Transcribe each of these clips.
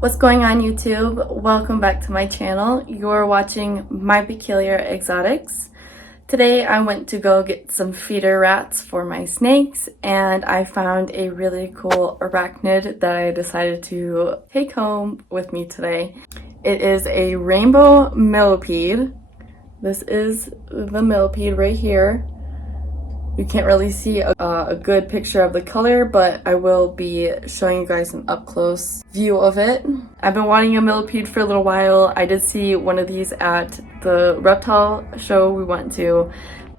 What's going on, YouTube? Welcome back to my channel. You're watching My Peculiar Exotics. Today I went to go get some feeder rats for my snakes, and I found a really cool arachnid that I decided to take home with me today. It is a rainbow millipede. This is the millipede right here. You can't really see a good picture of the color, but I will be showing you guys an up-close view of it. I've been wanting a millipede for a little while. I did see one of these at the reptile show we went to.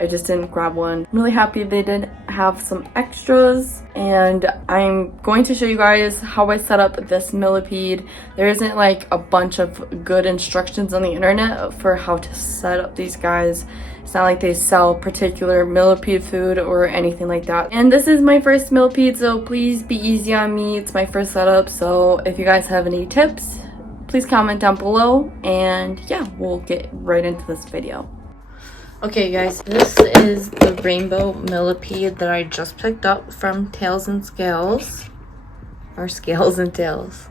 I just didn't grab one. I'm really happy they did have some extras, and I'm going to show you guys how I set up this millipede. There isn't like a bunch of good instructions on the internet for how to set up these guys. It's not like they sell particular millipede food or anything like that. And this is my first millipede, so please be easy on me. It's my first setup, so if you guys have any tips, please comment down below, and yeah, we'll get right into this video. Okay guys, this is the rainbow millipede that I just picked up from Tails and Scales, or Scales and Tails.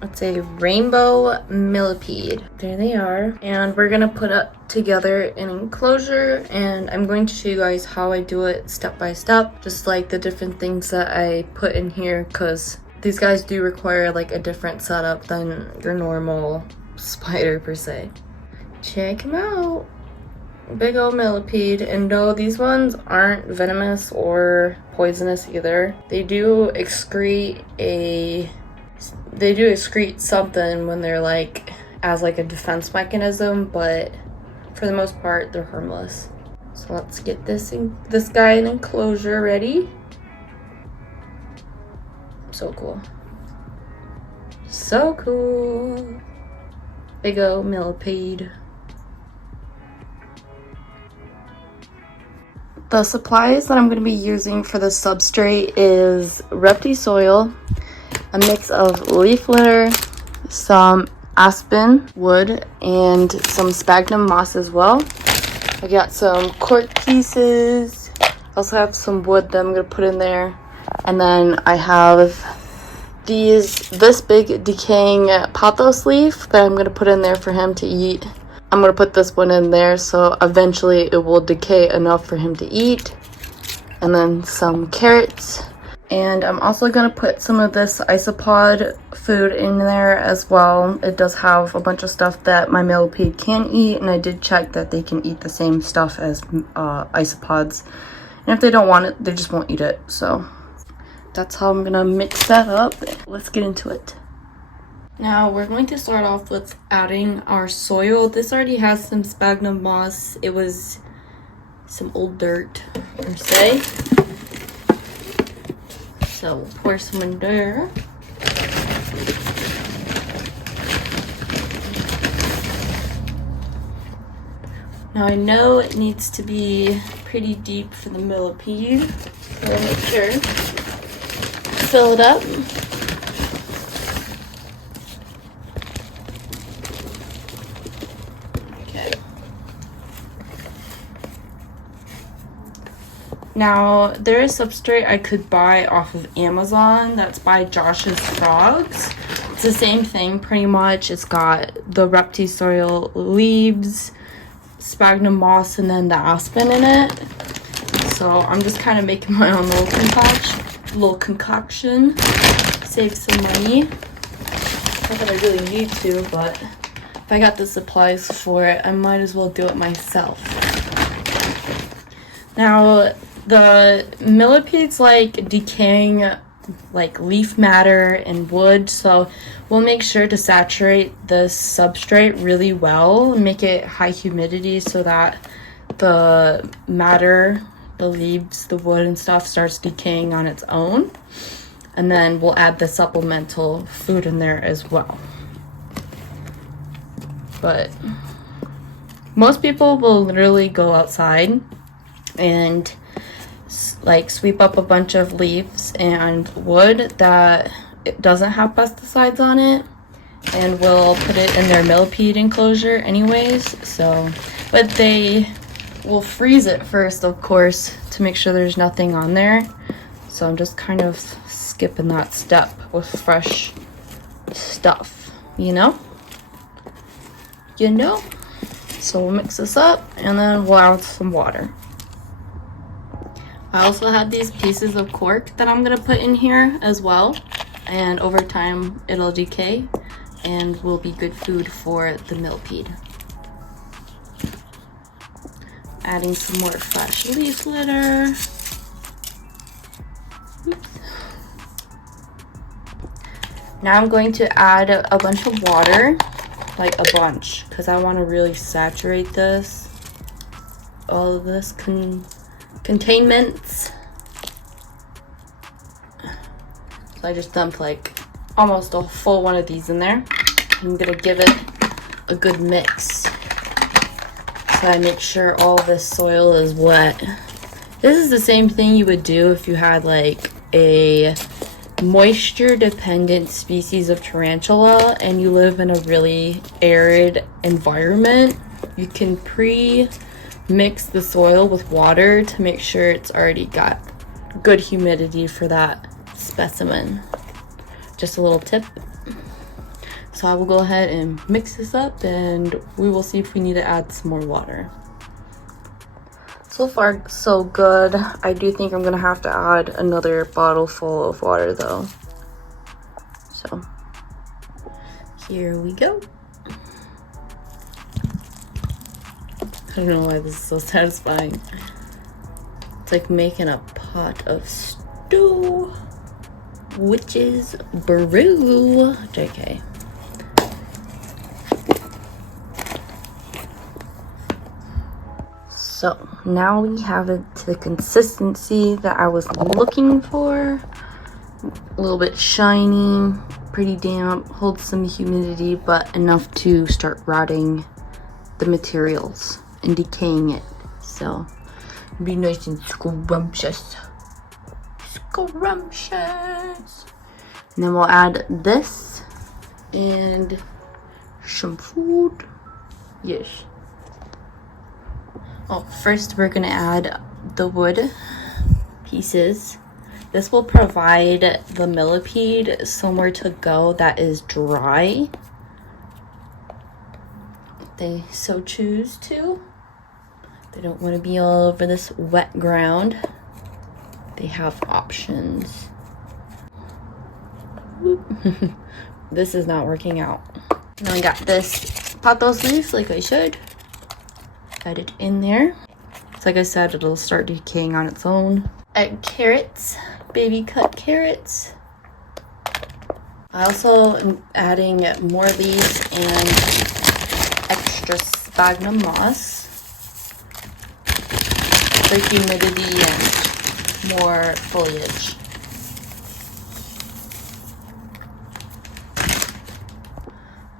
It's a rainbow millipede. There they are. And we're gonna put up together an enclosure, and I'm going to show you guys how I do it step by step, just like the different things that I put in here, because these guys do require like a different setup than your normal spider per se. Check them out. Big old millipede, and no, these ones aren't venomous or poisonous either. They do excrete something when they're like as like a defense mechanism, but for the most part they're harmless. So let's get this guy in enclosure ready. So cool. So cool. Big old millipede. The supplies that I'm going to be using for the substrate is Repti soil, a mix of leaf litter, some aspen wood, and some sphagnum moss as well. I got some cork pieces. I also have some wood that I'm going to put in there. And then I have this big decaying pothos leaf that I'm going to put in there for him to eat. I'm going to put this one in there so eventually it will decay enough for him to eat. And then some carrots. And I'm also going to put some of this isopod food in there as well. It does have a bunch of stuff that my millipede can eat, and I did check that they can eat the same stuff as isopods. And if they don't want it, they just won't eat it. So that's how I'm going to mix that up. Let's get into it. Now we're going to start off with adding our soil. This already has some sphagnum moss. It was some old dirt per se. So we'll pour some in there. Now I know it needs to be pretty deep for the millipede, so we'll make sure fill it up. Now, there is substrate I could buy off of Amazon that's by Josh's Frogs. It's the same thing pretty much. It's got the Repti soil leaves, sphagnum moss, and then the aspen in it. So I'm just kind of making my own little concoction. Save some money. Not that I really need to, but if I got the supplies for it, I might as well do it myself. Now, the millipedes like decaying like leaf matter and wood, so we'll make sure to saturate this substrate really well and make it high humidity so that the matter, the leaves, the wood and stuff starts decaying on its own. And then we'll add the supplemental food in there as well. But most people will literally go outside and like sweep up a bunch of leaves and wood that it doesn't have pesticides on it, and will put it in their millipede enclosure anyways. So, but they will freeze it first, of course, to make sure there's nothing on there. So I'm just kind of skipping that step with fresh stuff, you know? So we'll mix this up and then we'll add some water. I also have these pieces of cork that I'm gonna put in here as well, and over time it'll decay and will be good food for the millipede. Adding some more fresh leaf litter. Oops. Now I'm going to add a bunch of water, like a bunch, because I want to really saturate this, all of this containments. So I just dumped like almost a full one of these in there. I'm gonna give it a good mix so I make sure all this soil is wet. This is the same thing you would do if you had like a moisture dependent species of tarantula and you live in a really arid environment. You can pre-mix the soil with water to make sure it's already got good humidity for that specimen. Just a little tip. So I will go ahead and mix this up and we will see if we need to add some more water. So far so good. I do think I'm gonna have to add another bottle full of water though. So here we go. I don't know why this is so satisfying. It's like making a pot of stew. Witch's brew. JK. So now we have it to the consistency that I was looking for. A little bit shiny, pretty damp, holds some humidity, but enough to start rotting the materials and decaying it. So be nice and scrumptious. Scrumptious. And then we'll add this and some food. Yes. Oh, first we're gonna add the wood pieces. This will provide the millipede somewhere to go that is dry, if they so choose to. They don't want to be all over this wet ground. They have options. This is not working out. Now I got this pothos leaves like I should. Add it in there. So like I said, it'll start decaying on its own. Add carrots, baby cut carrots. I also am adding more leaves and extra sphagnum moss for humidity and more foliage.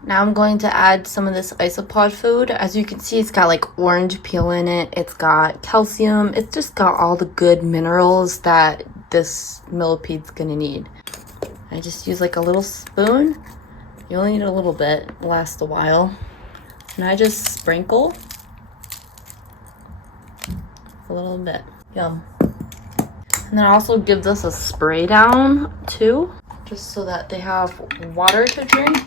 Now I'm going to add some of this isopod food. As you can see, it's got like orange peel in it. It's got calcium. It's just got all the good minerals that this millipede's gonna need. I just use like a little spoon. You only need a little bit. It lasts a while. And I just sprinkle a little bit. Yum. And then I also give this a spray down too, just so that they have water to drink.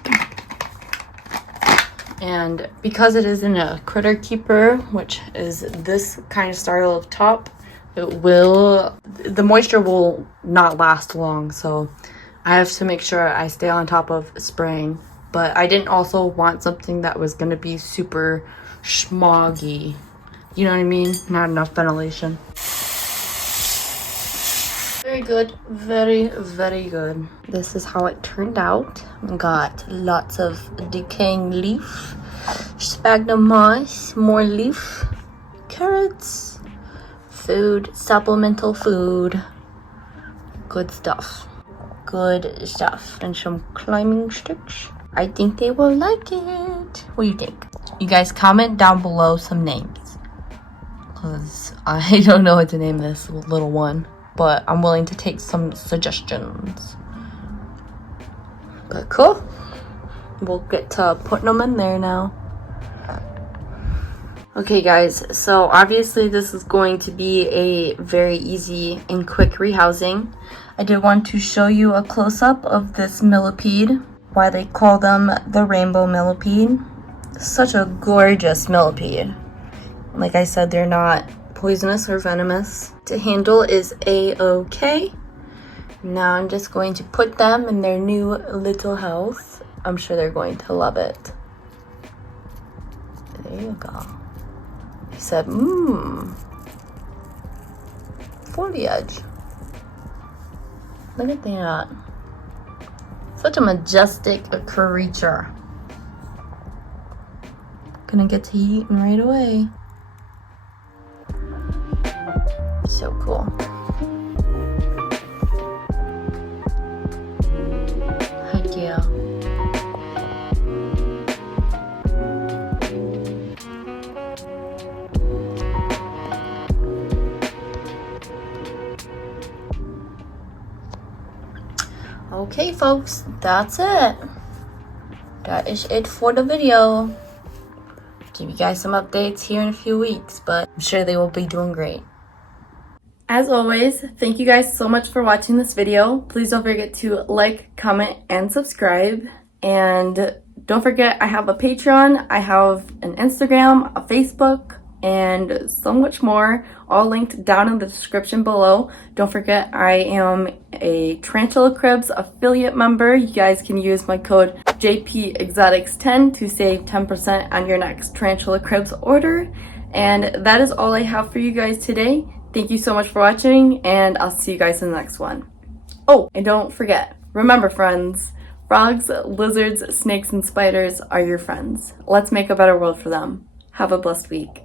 And because it is in a critter keeper, which is this kind of style of top, the moisture will not last long. So I have to make sure I stay on top of spraying. But I didn't also want something that was going to be super smoggy. You know what I mean? Not enough ventilation. Very good. Very, very good. This is how it turned out. Got lots of decaying leaf, sphagnum moss, more leaf, carrots, food, supplemental food. Good stuff. Good stuff. And some climbing sticks. I think they will like it. What do you think? You guys comment down below some names, because I don't know what to name this little one. But I'm willing to take some suggestions. But cool. We'll get to putting them in there now. Okay guys, so obviously this is going to be a very easy and quick rehousing. I did want to show you a close-up of this millipede. why they call them the rainbow millipede. Such a gorgeous millipede. Like I said, they're not poisonous or venomous. To handle is a-okay. Now I'm just going to put them in their new little house. I'm sure they're going to love it. There you go. He said, foliage. Look at that. Such a majestic creature. Gonna get to eating right away. So cool. Heck yeah. Okay folks, that's it. That is it for the video. Give you guys some updates here in a few weeks, but I'm sure they will be doing great. As always, thank you guys so much for watching this video. Please don't forget to like, comment, and subscribe. And don't forget, I have a Patreon, I have an Instagram, a Facebook, and so much more, all linked down in the description below. Don't forget, I am a Tarantula Cribs affiliate member. You guys can use my code JPExotics10 to save 10% on your next Tarantula Cribs order. And that is all I have for you guys today. Thank you so much for watching, and I'll see you guys in the next one. Oh, and don't forget, remember friends, frogs, lizards, snakes, and spiders are your friends. Let's make a better world for them. Have a blessed week.